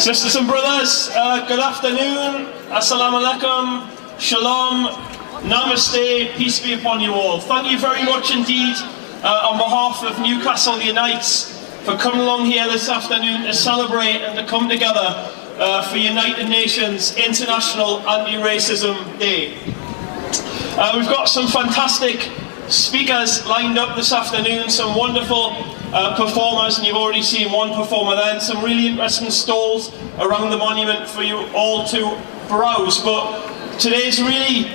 Sisters and brothers, good afternoon, assalamu alaikum, shalom, namaste, peace be upon you all. Thank you very much indeed on behalf of Newcastle Unites for coming along here this afternoon to celebrate and to come together for United Nations International Anti-Racism Day. We've got some fantastic speakers lined up this afternoon, some wonderful performers, and you've already seen one performer there, and some really interesting stalls around the monument for you all to browse. But today's really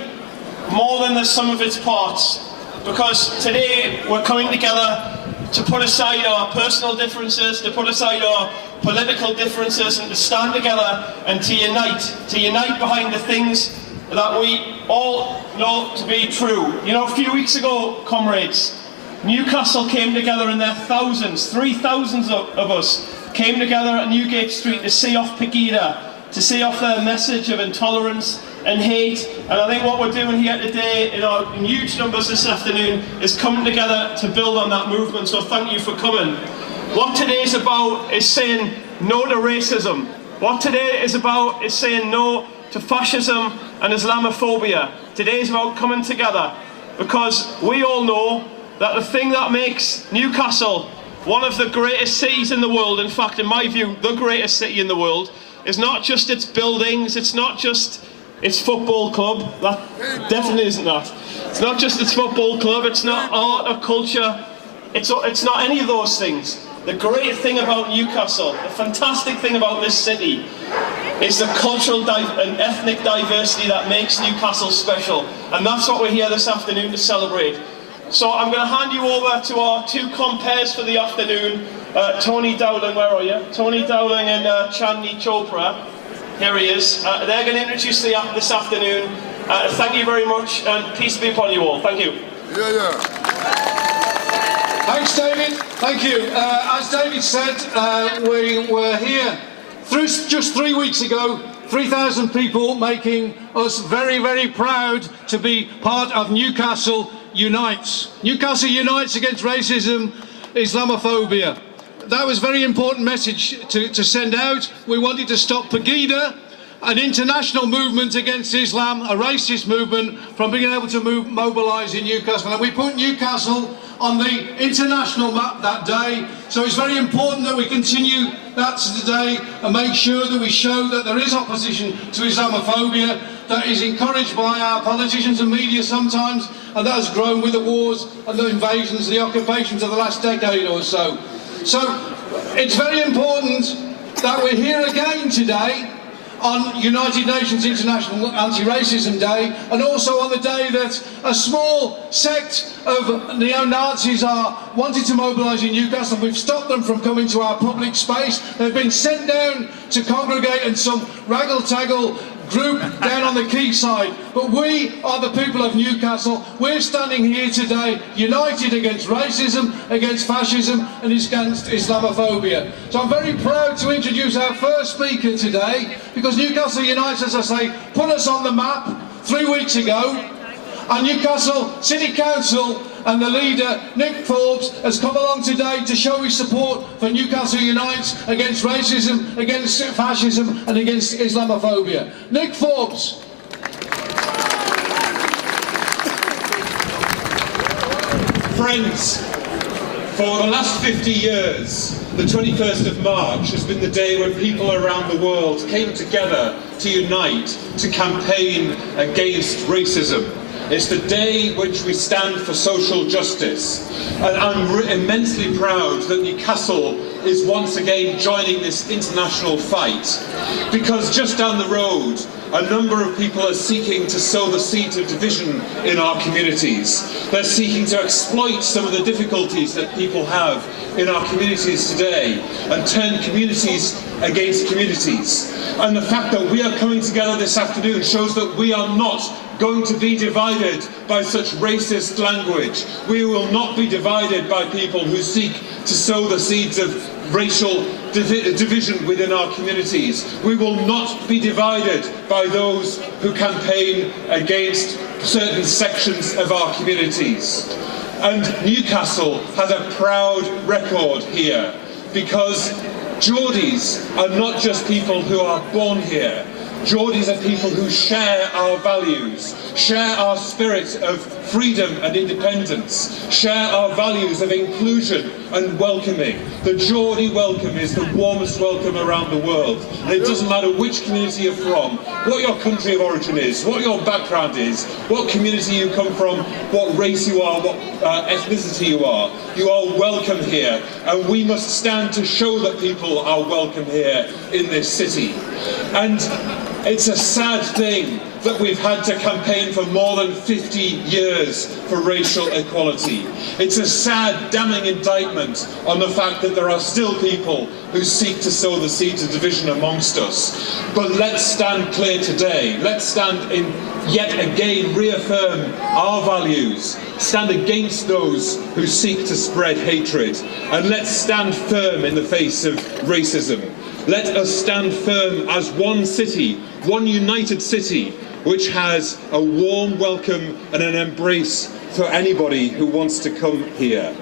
more than the sum of its parts, because today we're coming together to put aside our personal differences, to put aside our political differences, and to stand together and to unite behind the things that we all know to be true. You know, a few weeks ago, comrades, Newcastle came together in their thousands, 3,000 of us came together at Newgate Street to see off Pegida, to see off their message of intolerance and hate. And I think what we're doing here today in huge numbers this afternoon is coming together to build on that movement, so thank you for coming. What today is about is saying no to racism. What today is about is saying no to fascism and Islamophobia. Today is about coming together, because we all know that the thing that makes Newcastle one of the greatest cities in the world, in fact, in my view, the greatest city in the world, is not just its buildings, it's not just its football club. That definitely isn't that. It's not just its football club, it's not art or culture, it's not any of those things. The great thing about Newcastle, the fantastic thing about this city, is the cultural and ethnic diversity that makes Newcastle special. And that's what we're here this afternoon to celebrate. So I'm going to hand you over to our two compares for the afternoon, Tony Dowling, where are you? Tony Dowling and Chandni Chopra. Here he is. They're going to introduce this afternoon. Thank you very much, and peace be upon you all. Thank you. Thanks, David. Thank you. As David said, we were here just 3 weeks ago, 3,000 people, making us very, very proud to be part of Newcastle Unites. Newcastle Unites against racism, Islamophobia. That was a very important message to send out. We wanted to stop Pegida, an international movement against Islam, a racist movement, from being able to mobilise in Newcastle. And we put Newcastle on the international map that day, so it's very important that we continue that today and make sure that we show that there is opposition to Islamophobia that is encouraged by our politicians and media sometimes, and that has grown with the wars and the invasions, the occupations of the last decade or so. So it's very important that we're here again today on United Nations International Anti-Racism Day, and also on the day that a small sect of neo-Nazis are wanting to mobilise in Newcastle. We've stopped them from coming to our public space. They've been sent down to congregate in some raggle-taggle group down on the quayside. But we are the people of Newcastle. We're standing here today united against racism, against fascism and against Islamophobia. So I'm very proud to introduce our first speaker today, because Newcastle Unites, as I say, put us on the map 3 weeks ago. And Newcastle City Council and the leader, Nick Forbes, has come along today to show his support for Newcastle Unites against racism, against fascism and against Islamophobia. Nick Forbes. Friends, for the last 50 years, the 21st of March has been the day when people around the world came together to unite, to campaign against racism. It's the day which we stand for social justice, and I'm immensely proud that Newcastle is once again joining this international fight, because just down the road a number of people are seeking to sow the seeds of division in our communities. They're seeking to exploit some of the difficulties that people have in our communities today and turn communities against communities. And the fact that we are coming together this afternoon shows that we are not going to be divided by such racist language. We will not be divided by people who seek to sow the seeds of racial division within our communities. We will not be divided by those who campaign against certain sections of our communities. And Newcastle has a proud record here, because Geordies are not just people who are born here. Geordies are people who share our values, share our spirit of freedom and independence, share our values of inclusion and welcoming. The Geordie welcome is the warmest welcome around the world. And it doesn't matter which community you're from, what your country of origin is, what your background is, what community you come from, what race you are, what ethnicity you are welcome here. And we must stand to show that people are welcome here in this city. And it's a sad thing that we've had to campaign for more than 50 years for racial equality. It's a sad, damning indictment on the fact that there are still people who seek to sow the seeds of division amongst us. But let's stand clear today. Let's stand in, yet again, reaffirm our values. Stand against those who seek to spread hatred. And let's stand firm in the face of racism. Let us stand firm as one city, one united city, which has a warm welcome and an embrace for anybody who wants to come here.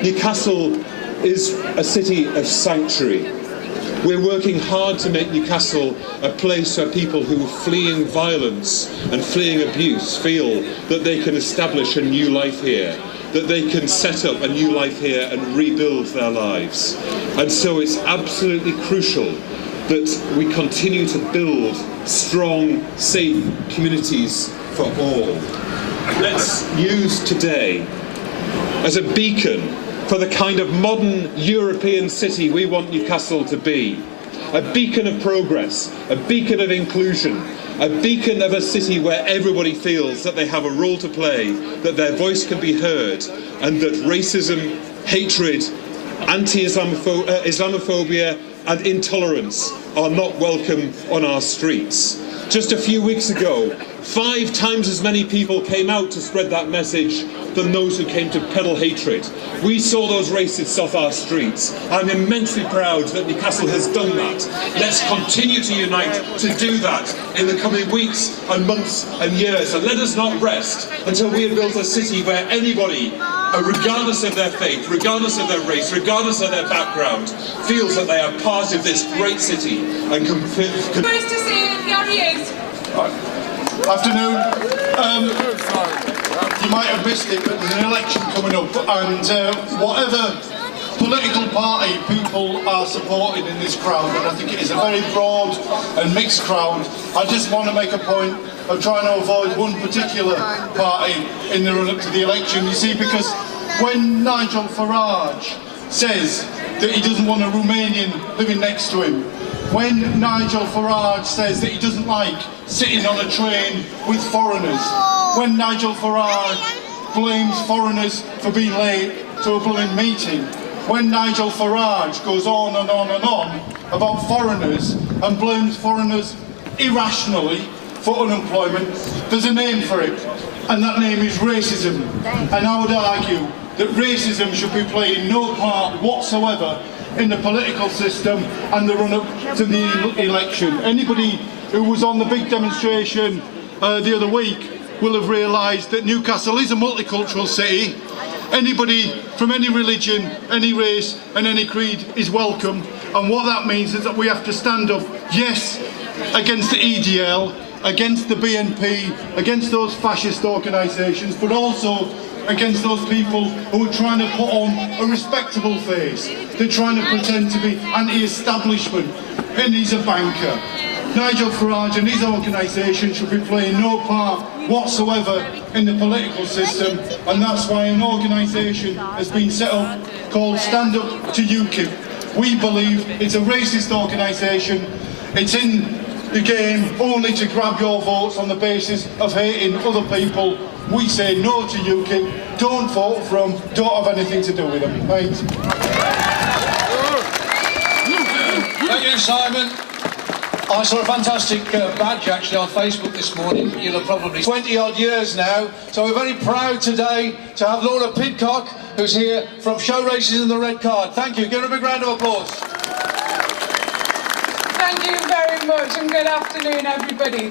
Newcastle is a city of sanctuary. We're working hard to make Newcastle a place where people who are fleeing violence and fleeing abuse feel that they can establish a new life here, that they can set up a new life here and rebuild their lives. And so it's absolutely crucial that we continue to build strong, safe communities for all. Let's use today as a beacon for the kind of modern European city we want Newcastle to be. A beacon of progress, a beacon of inclusion, a beacon of a city where everybody feels that they have a role to play, that their voice can be heard, and that racism, hatred, anti-Islamophobia and intolerance are not welcome on our streets. Just a few weeks ago, 5 times as many people came out to spread that message than those who came to peddle hatred. We saw those racists off our streets. I'm immensely proud that Newcastle has done that. Let's continue to unite to do that in the coming weeks and months and years. And let us not rest until we have built a city where anybody, regardless of their faith, regardless of their race, regardless of their background, feels that they are part of this great city and can... Nice to see you. Here he is. Afternoon. You might have missed it, but there's an election coming up, and whatever political party people are supporting in this crowd, and I think it is a very broad and mixed crowd, I just want to make a point of trying to avoid one particular party in the run-up to the election. You see, because when Nigel Farage says that he doesn't want a Romanian living next to him, when Nigel Farage says that he doesn't like sitting on a train with foreigners, when Nigel Farage blames foreigners for being late to a Berlin meeting, when Nigel Farage goes on and on and on about foreigners and blames foreigners irrationally for unemployment, there's a name for it, and that name is racism. And I would argue that racism should be playing no part whatsoever in the political system and the run-up to the election. Anybody who was on the big demonstration the other week will have realised that Newcastle is a multicultural city. Anybody from any religion, any race and any creed is welcome, and what that means is that we have to stand up, yes, against the EDL, against the BNP, against those fascist organisations, but also against those people who are trying to put on a respectable face. They're trying to pretend to be anti-establishment, and he's a banker. Nigel Farage and his organisation should be playing no part whatsoever in the political system, and that's why an organisation has been set up called Stand Up to UKIP. We believe it's a racist organisation. It's in the game only to grab your votes on the basis of hating other people. We say no to UKIP, don't vote for them, don't have anything to do with them. Thanks. Thank you, Simon. I saw a fantastic badge actually on Facebook this morning. You'll have probably 20-odd years now. So we're very proud today to have Laura Pidcock, who's here from Show Races in the Red Card. Thank you. Give her a big round of applause. Thank you very much, and good afternoon, everybody.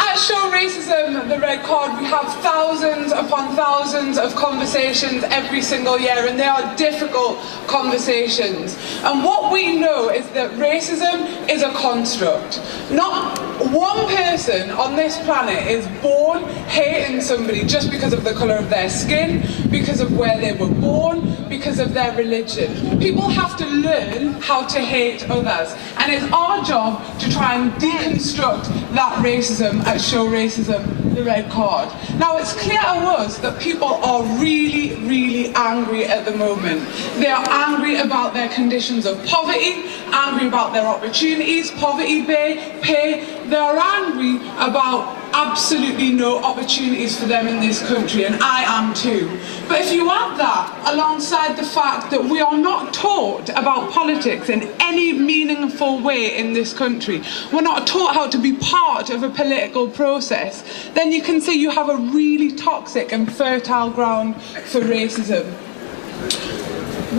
At Show Racism, the Red Card, we have thousands of upon thousands of conversations every single year, and they are difficult conversations. And what we know is that racism is a construct. Not one person on this planet is born hating somebody just because of the colour of their skin, because of where they were born, because of their religion. People have to learn how to hate others, and it's our job to try and deconstruct that racism at Show Racism, the red card. Now, it's clear to us that people are really, really angry at the moment. They are angry about their conditions of poverty, angry about their opportunities, poverty pay. They are angry about absolutely no opportunities for them in this country, and I am too. But if you add that alongside the fact that we are not taught about politics in any meaningful way in this country, we're not taught how to be part of a political process, then you can say you have a really toxic and fertile ground for racism.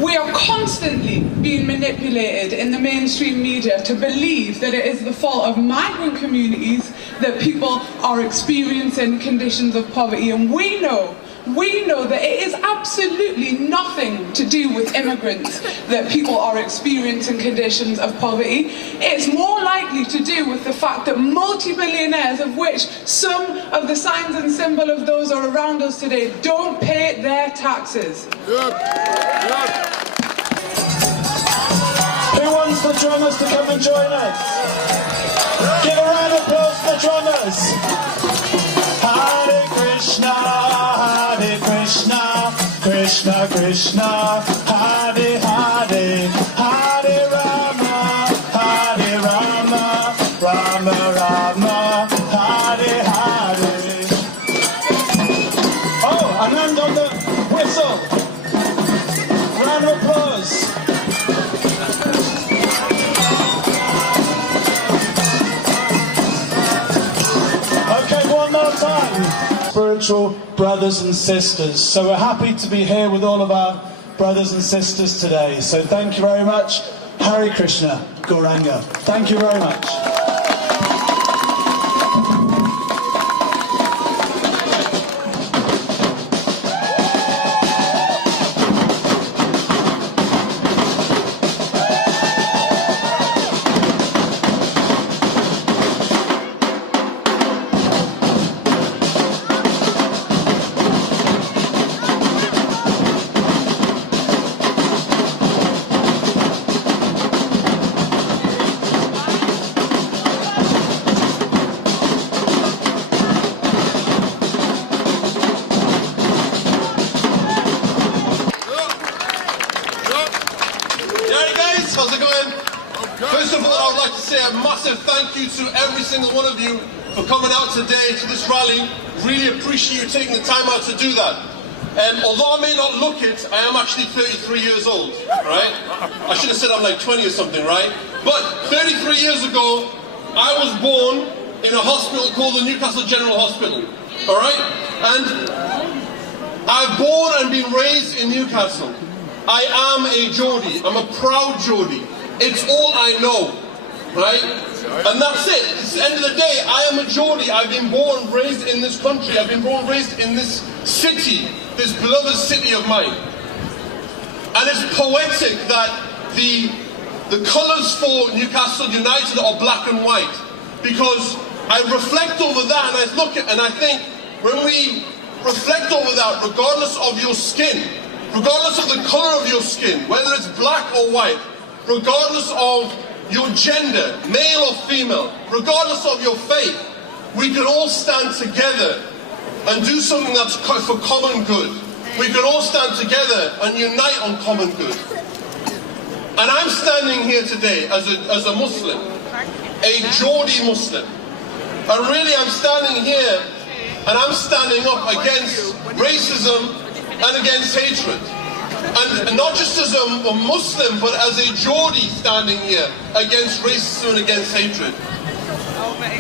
We are constantly being manipulated in the mainstream media to believe that it is the fault of migrant communities that people are experiencing conditions of poverty, and we know that it is absolutely nothing to do with immigrants that people are experiencing conditions of poverty. It's more likely to do with the fact that multi-billionaires, of which some of the signs and symbol of those are around us today, don't pay their taxes. Who wants the drummers to come and join us? Give a round of applause for the drummers. Hare Krishna, Hare Krishna, Krishna Krishna, Hare Hare, Hare Rama, Hare Rama, Rama Rama, Hare Hare. Oh, and hand on the whistle. Round of applause. Spiritual brothers and sisters. So we're happy to be here with all of our brothers and sisters today. So thank you very much. Hare Krishna, Gauranga. Thank you very much. How's it going? First of all, I would like to say a massive thank you to every single one of you for coming out today to this rally. Really appreciate you taking the time out to do that. Although I may not look it, I am actually 33 years old, right? I should have said I'm like 20 or something, right? But 33 years ago, I was born in a hospital called the Newcastle General Hospital, all right? And I've born and been raised in Newcastle. I am a Geordie. I'm a proud Geordie. It's all I know, right? And that's it. At the end of the day, I am a Geordie. I've been born, raised in this country. I've been born, raised in this city, this beloved city of mine. And it's poetic that the colours for Newcastle United are black and white, because I reflect over that and I look at and I think when we reflect over that, regardless of your skin, regardless of the colour of your skin, whether it's black or white, regardless of your gender, male or female, regardless of your faith, we can all stand together and do something that's for common good. We can all stand together and unite on common good. And I'm standing here today as a Muslim, a Geordie Muslim. And really I'm standing here and I'm standing up against racism and against hatred. And not just as a Muslim, but as a Geordie standing here against racism and against hatred.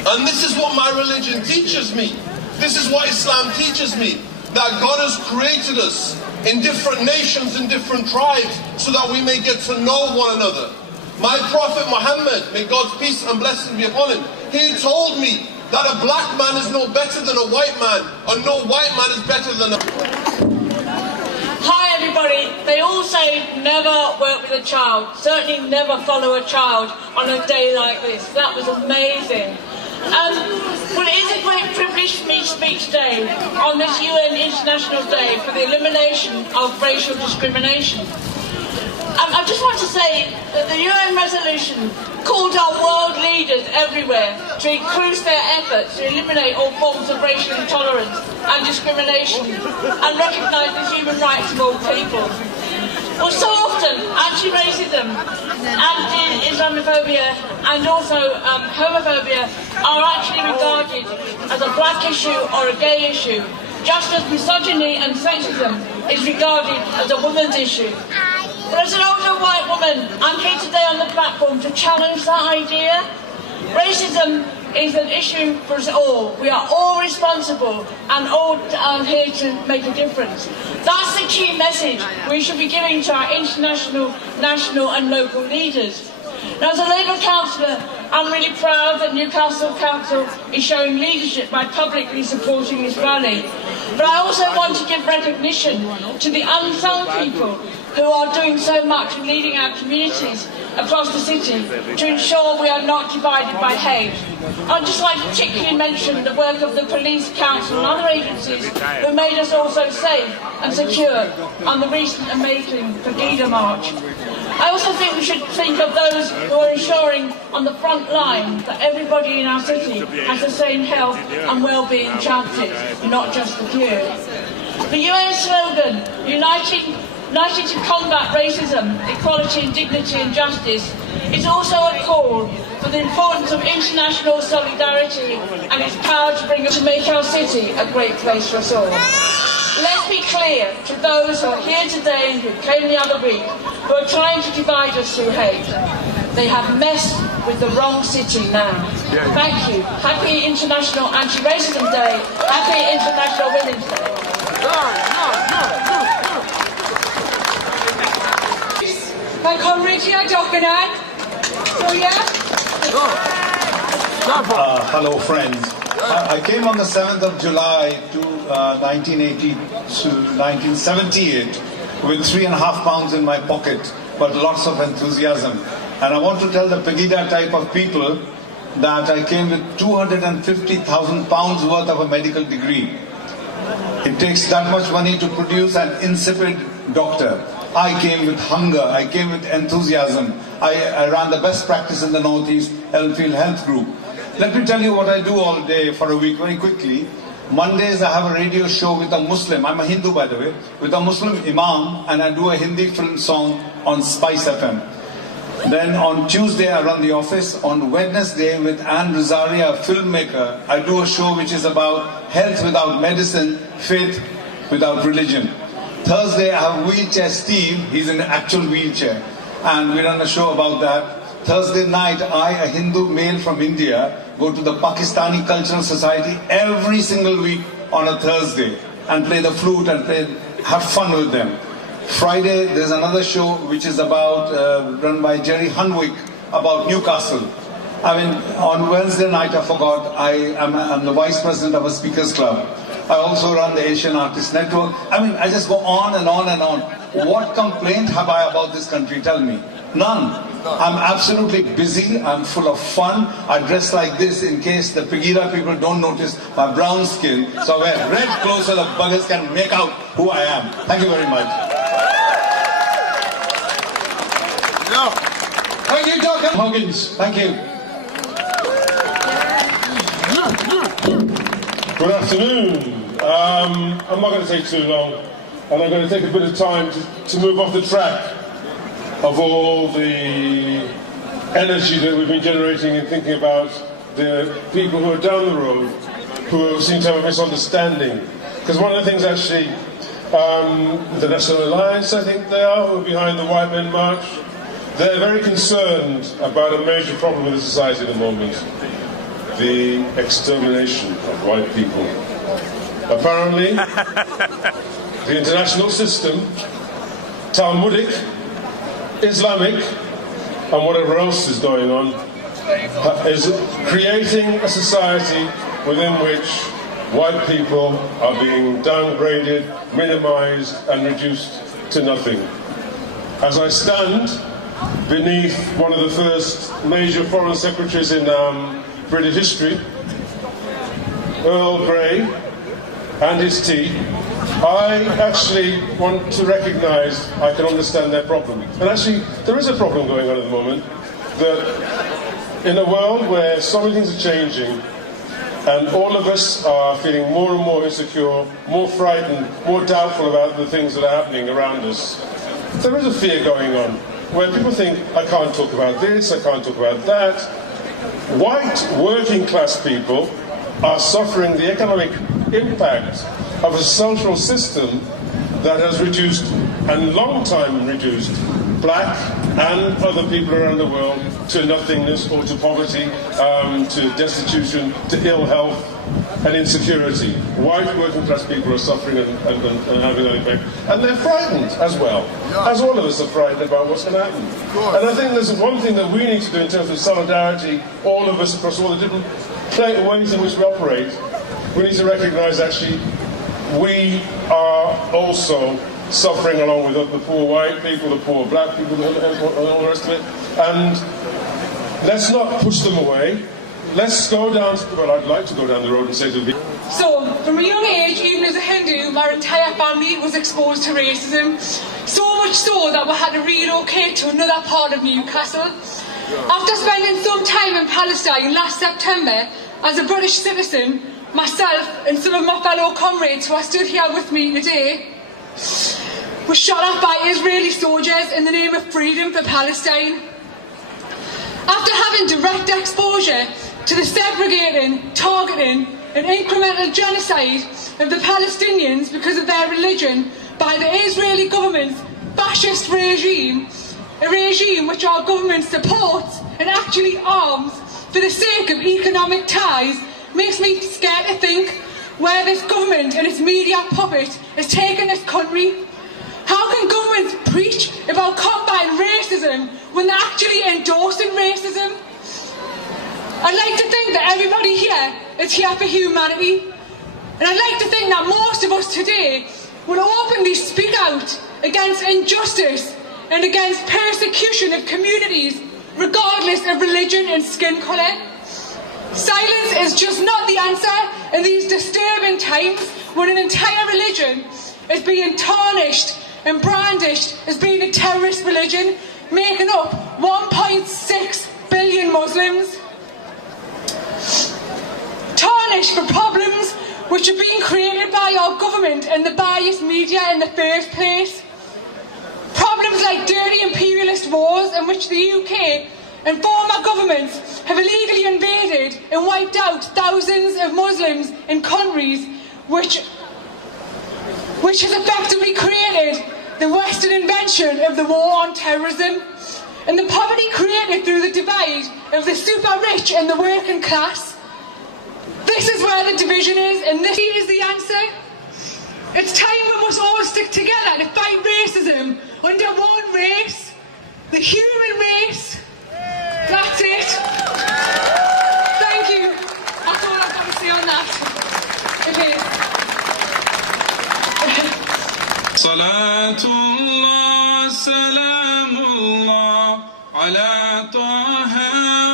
And this is what my religion teaches me. This is what Islam teaches me. That God has created us in different nations and different tribes so that we may get to know one another. My Prophet Muhammad, may God's peace and blessing be upon him, he told me that a black man is no better than a white man, and no white man is better than a... Hi everybody, they all say never work with a child, certainly never follow a child on a day like this. That was amazing. Well, it is a great privilege for me to speak today on this UN International Day for the elimination of racial discrimination. I just want to say that the UN resolution called on world leaders everywhere to increase their efforts to eliminate all forms of racial intolerance and discrimination and recognise the human rights of all people. Well, so often, anti-racism, anti-Islamophobia and also homophobia are actually regarded as a black issue or a gay issue, just as misogyny and sexism is regarded as a woman's issue. But as an older white woman, I'm here today on the platform to challenge that idea. Racism is an issue for us all. We are all responsible and all are here to make a difference. That's the key message we should be giving to our international, national and local leaders. Now, as a Labour councillor, I'm really proud that Newcastle Council is showing leadership by publicly supporting this rally. But I also want to give recognition to the unsung people who are doing so much in leading our communities across the city to ensure we are not divided by hate. I'd just like to particularly mention the work of the police, council and other agencies who made us all so safe and secure on the recent amazing Pegida March. I also think we should think of those who are ensuring on the front line that everybody in our city has the same health and well-being chances, not just the few. The UN slogan, United to combat racism, equality and dignity and justice, is also a call for the importance of international solidarity and its power to make our city a great place for us all. Let's be clear to those who are here today and who came the other week, who are trying to divide us through hate. They have messed with the wrong city now. Thank you. Happy International Anti-Racism Day. Happy International Women's Day. My comrade here, Docunan. So yeah. Hello friends. I came on the 7th of July to 1980 to 1978 with 3.5 pounds in my pocket, but lots of enthusiasm. And I want to tell the Pegida type of people that I came with 250,000 pounds worth of a medical degree. It takes that much money to produce an insipid doctor. I came with hunger, I came with enthusiasm. I ran the best practice in the Northeast Elmfield Health Group. Let me tell you what I do all day for a week very quickly. Mondays I have a radio show with a Muslim, I'm a Hindu by the way, with a Muslim Imam, and I do a Hindi film song on Spice FM. Then on Tuesday I run the office. On Wednesday with Anne Rosaria, a filmmaker, I do a show which is about health without medicine, faith without religion. Thursday I have Wheelchair Steve, he's in an actual wheelchair, and we run a show about that. Thursday night I, a Hindu male from India, go to the Pakistani Cultural Society every single week on a Thursday and play the flute and have fun with them. Friday there's another show which is about, run by Jerry Hunwick, about Newcastle. I mean, on Wednesday night I forgot, I'm the vice president of a speakers club. I also run the Asian Artists Network. I mean, I just go on and on and on. What complaint have I about this country? Tell me. None. I'm absolutely busy. I'm full of fun. I dress like this in case the Pegida people don't notice my brown skin. So I wear red clothes so the buggers can make out who I am. Thank you very much. Thank you, Dr. Hoggins. Thank you. Good afternoon. I'm not going to take too long, and I'm going to take a bit of time to move off the track of all the energy that we've been generating and thinking about the people who are down the road who seem to have a misunderstanding. Because one of the things actually, the National Alliance, I think they are, who are behind the White Men March, they're very concerned about a major problem in the society at the moment. The extermination of white people. Apparently, the international system, Talmudic, Islamic, and whatever else is going on, is creating a society within which white people are being downgraded, minimized, and reduced to nothing. As I stand beneath one of the first major foreign secretaries in British history, Earl Grey, and his tea, I actually want to recognise I can understand their problem. And actually, there is a problem going on at the moment, that in a world where so many things are changing, and all of us are feeling more and more insecure, more frightened, more doubtful about the things that are happening around us, there is a fear going on, where people think, I can't talk about this, I can't talk about that. White working class people are suffering the economic impact of a social system that has reduced, and long time reduced, black and other people around the world to nothingness or to poverty, to destitution, to ill health and insecurity. White working class people are suffering and having that impact. And they're frightened as well, as all of us are frightened about what's going to happen. And I think there's one thing that we need to do in terms of solidarity, all of us across all the different ways in which we operate. We need to recognise actually we are also suffering along with the poor white people, the poor black people, and all the rest of it. And let's not push them away. Let's go down, well, I'd like to go down the road and say to them. So, from a young age, even as a Hindu, my entire family was exposed to racism. So much so that we had to relocate to another part of Newcastle. After spending some time in Palestine last September, as a British citizen, myself and some of my fellow comrades who are stood here with me today were shot at by Israeli soldiers in the name of freedom for Palestine. After having direct exposure to the segregating, targeting and incremental genocide of the Palestinians because of their religion by the Israeli government's fascist regime, a regime which our government supports and actually arms for the sake of economic ties, makes me scared to think where this government and its media puppet is taking this country. How can governments preach about combating racism when they're actually endorsing racism? I'd like to think that everybody here is here for humanity. And I'd like to think that most of us today would openly speak out against injustice and against persecution of communities, regardless of religion and skin colour. Silence is just not the answer in these disturbing times when an entire religion is being tarnished and brandished as being a terrorist religion, making up 1.6 billion Muslims. Tarnished for problems which are being created by our government and the biased media in the first place. Problems like dirty imperialist wars in which the UK and former governments have illegally invaded and wiped out thousands of Muslims in countries which has effectively created the Western invention of the war on terrorism, and the poverty created through the divide of the super rich and the working class. This is where the division is, and this is the answer. It's time we must all stick together to fight racism under one race, the human race. That's it. Thank you. That's all I've got to say on that. Okay. Salatullah, salamullah, ala taha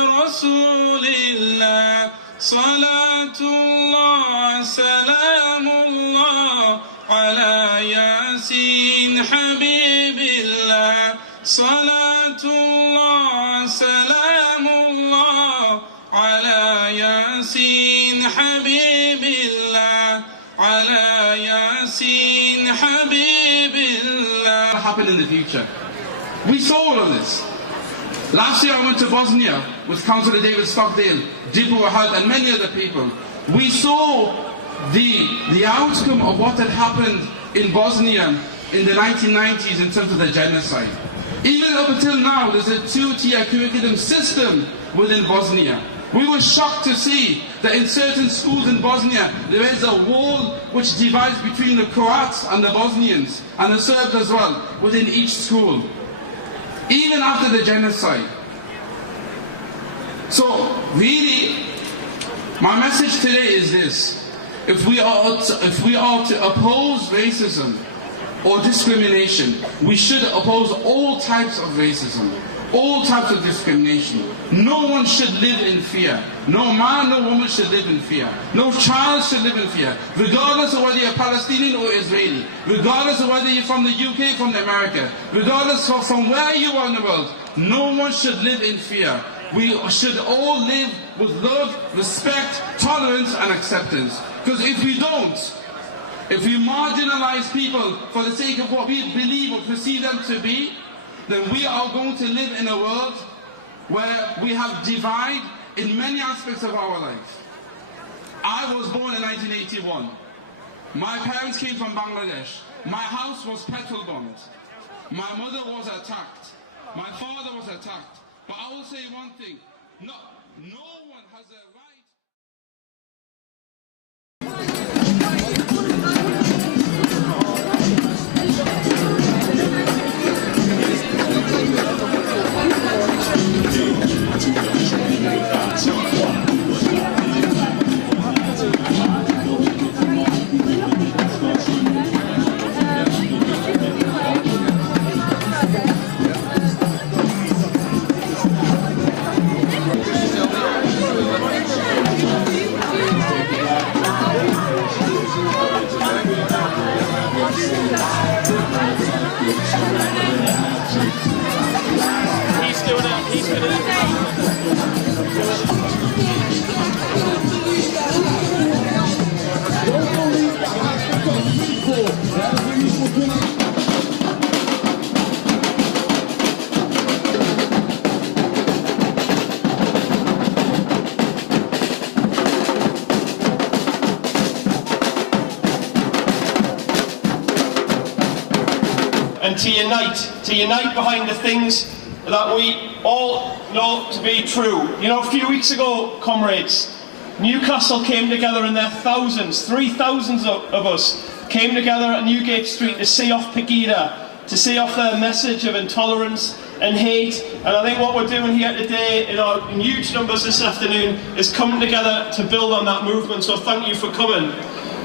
rasulillah. Salatullah, salamullah, ala yasin habibillah. Salatullah, salamullah, ala yasin habibillah. Ala yasin habibillah. What happened in the future? We saw all of this. Last year I went to Bosnia with Councillor David Stockdale, Dipu Wahad and many other people. We saw the outcome of what had happened in Bosnia in the 1990s in terms of the genocide. Even up until now, there's a two-tier curriculum system within Bosnia. We were shocked to see that in certain schools in Bosnia, there is a wall which divides between the Croats and the Bosnians, and the Serbs as well, within each school. Even after the genocide. So really, my message today is this. If we are to oppose racism or discrimination, we should oppose all types of racism, all types of discrimination. No one should live in fear. No man, no woman should live in fear. No child should live in fear, regardless of whether you're Palestinian or Israeli, regardless of whether you're from the UK, from America, regardless of from where you are in the world. No one should live in fear. We should all live with love, respect, tolerance and acceptance. Because if we don't, if we marginalize people for the sake of what we believe or perceive them to be, then we are going to live in a world where we have divide in many aspects of our life. I was born in 1981. My parents came from Bangladesh. My house was petrol bombed. My mother was attacked. My father was attacked. But I will say one thing, no one has a right. And to unite behind the things that we all know to be true. You know, a few weeks ago, comrades, Newcastle came together in their thousands, 3,000 of us came together at Newgate Street to see off Pegida, to see off their message of intolerance and hate. And I think what we're doing here today in huge numbers this afternoon is coming together to build on that movement, so thank you for coming.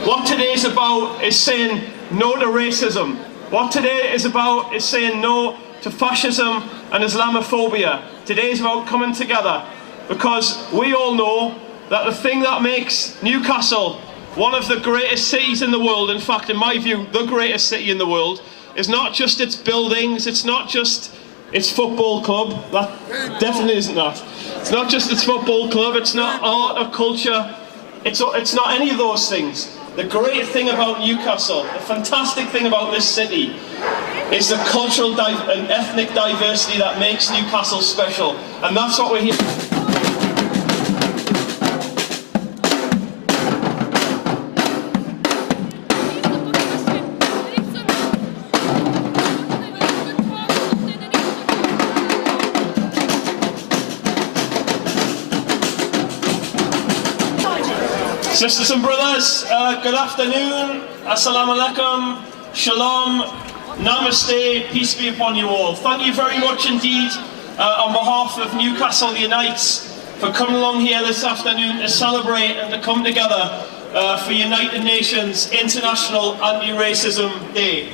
What today's about is saying no to racism. What today is about is saying no to fascism and Islamophobia. Today is about coming together because we all know that the thing that makes Newcastle one of the greatest cities in the world, in fact, in my view, the greatest city in the world, is not just its buildings, it's not just its football club. That definitely isn't that. It's not just its football club, it's not art or culture, it's not any of those things. The great thing about Newcastle, the fantastic thing about this city, is the cultural and ethnic diversity that makes Newcastle special. And that's what we're here. Sisters and brothers, good afternoon, assalamu alaikum, shalom, namaste, peace be upon you all. Thank you very much indeed on behalf of Newcastle Unites for coming along here this afternoon to celebrate and to come together for United Nations International Anti-Racism Day.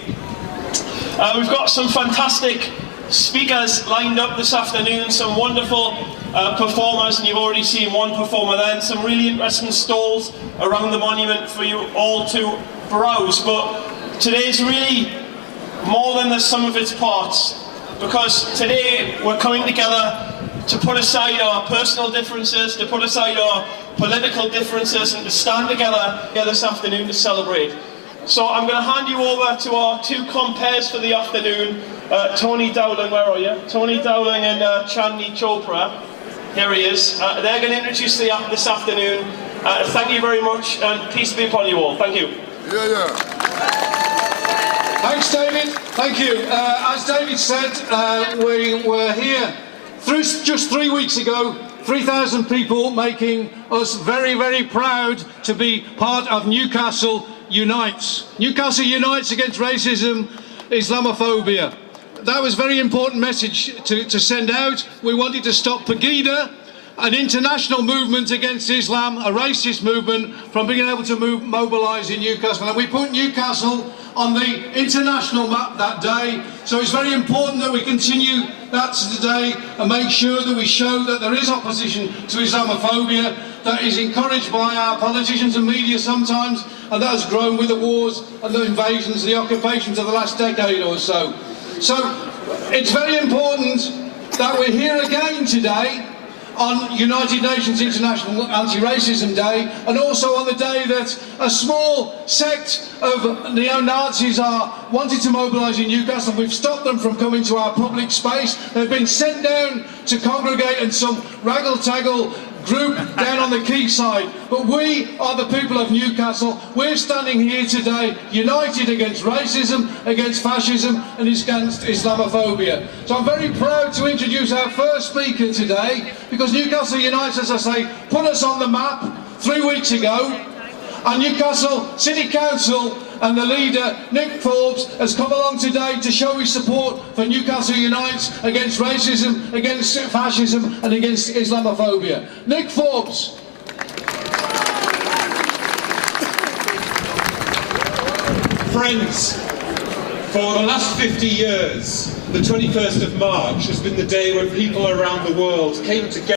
We've got some fantastic speakers lined up this afternoon, some wonderful performers, and you've already seen one performer there, and some really interesting stalls around the monument for you all to browse. But today's really more than the sum of its parts, because today we're coming together to put aside our personal differences, to put aside our political differences, and to stand together here this afternoon to celebrate. So I'm going to hand you over to our two compares for the afternoon, Tony Dowling, where are you? Tony Dowling and Chandni Chopra. Here he is. They're going to introduce this afternoon. Thank you very much, and peace be upon you all. Thank you. Thanks, David. Thank you. As David said, we were here just 3 weeks ago. 3,000 people, making us very, very proud to be part of Newcastle Unites. Newcastle Unites against racism, Islamophobia. That was a very important message to send out. We wanted to stop Pegida, an international movement against Islam, a racist movement, from being able to mobilise in Newcastle. And we put Newcastle on the international map that day, so it's very important that we continue that today and make sure that we show that there is opposition to Islamophobia that is encouraged by our politicians and media sometimes, and that has grown with the wars and the invasions, the occupations of the last decade or so. So it's very important that we're here again today on United Nations International Anti-Racism Day, and also on the day that a small sect of neo-Nazis are wanting to mobilise in Newcastle. We've stopped them from coming to our public space. They've been sent down to congregate in some raggle-taggle group down on the quayside. But we are the people of Newcastle. We're standing here today united against racism, against fascism and against Islamophobia. So I'm very proud to introduce our first speaker today, because Newcastle Unites, as I say, put us on the map 3 weeks ago. And Newcastle City Council and the leader, Nick Forbes, has come along today to show his support for Newcastle Unites against racism, against fascism and against Islamophobia. Nick Forbes. Friends, for the last 50 years, the 21st of March has been the day when people around the world came together